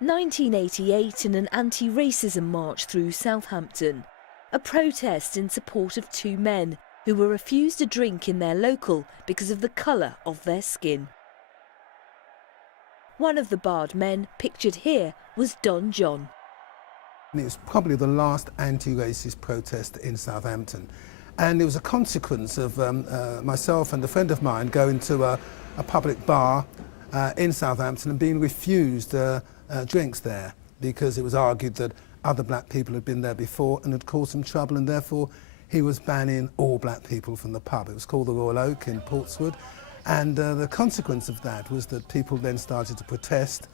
1988 and an anti-racism march through Southampton. A protest in support of two men who were refused a drink in their local because of the colour of their skin. One of the barred men pictured here was Don John. It was probably the last anti-racist protest in Southampton, and it was a consequence of myself and a friend of mine going to a public bar in Southampton and being refused drinks there because it was argued that other black people had been there before and had caused some trouble, and therefore he was banning all black people from the pub. It was called the Royal Oak in Portswood, and the consequence of that was that people then started to protest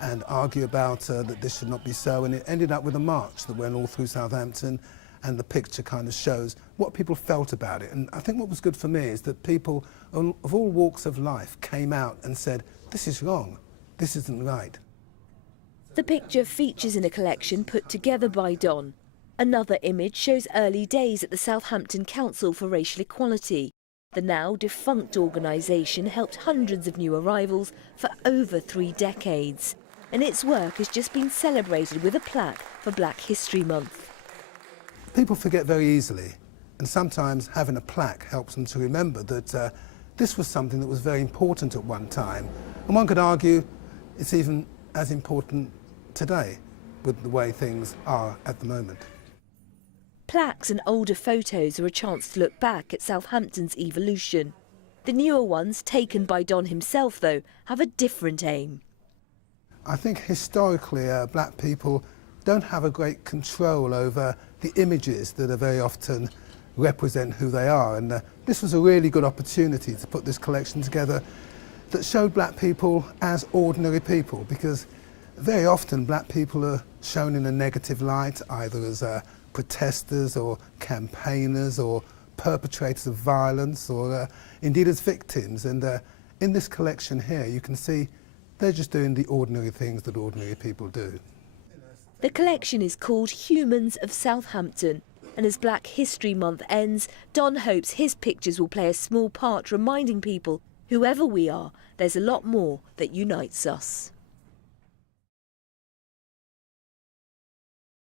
and argue about that this should not be so, and it ended up with a march that went all through Southampton, and the picture kind of shows what people felt about it. And I think what was good for me is that people of all walks of life came out and said, this is wrong, this isn't right. The picture features in a collection put together by Don. Another image shows early days at the Southampton Council for Racial Equality. The now defunct organisation helped hundreds of new arrivals for over 3 decades. And its work has just been celebrated with a plaque for Black History Month. People forget very easily, and sometimes having a plaque helps them to remember that this was something that was very important at one time. And one could argue it's even as important today with the way things are at the moment. Plaques and older photos are a chance to look back at Southampton's evolution. The newer ones, taken by Don himself though, have a different aim. I think historically black people don't have a great control over the images that are very often represent who they are, and this was a really good opportunity to put this collection together that showed black people as ordinary people, because very often black people are shown in a negative light, either as protesters or campaigners or perpetrators of violence, or indeed as victims. And in this collection here you can see they're just doing the ordinary things that ordinary people do. The collection is called Humans of Southampton, and as Black History Month ends, Don hopes his pictures will play a small part reminding people, whoever we are, there's a lot more that unites us.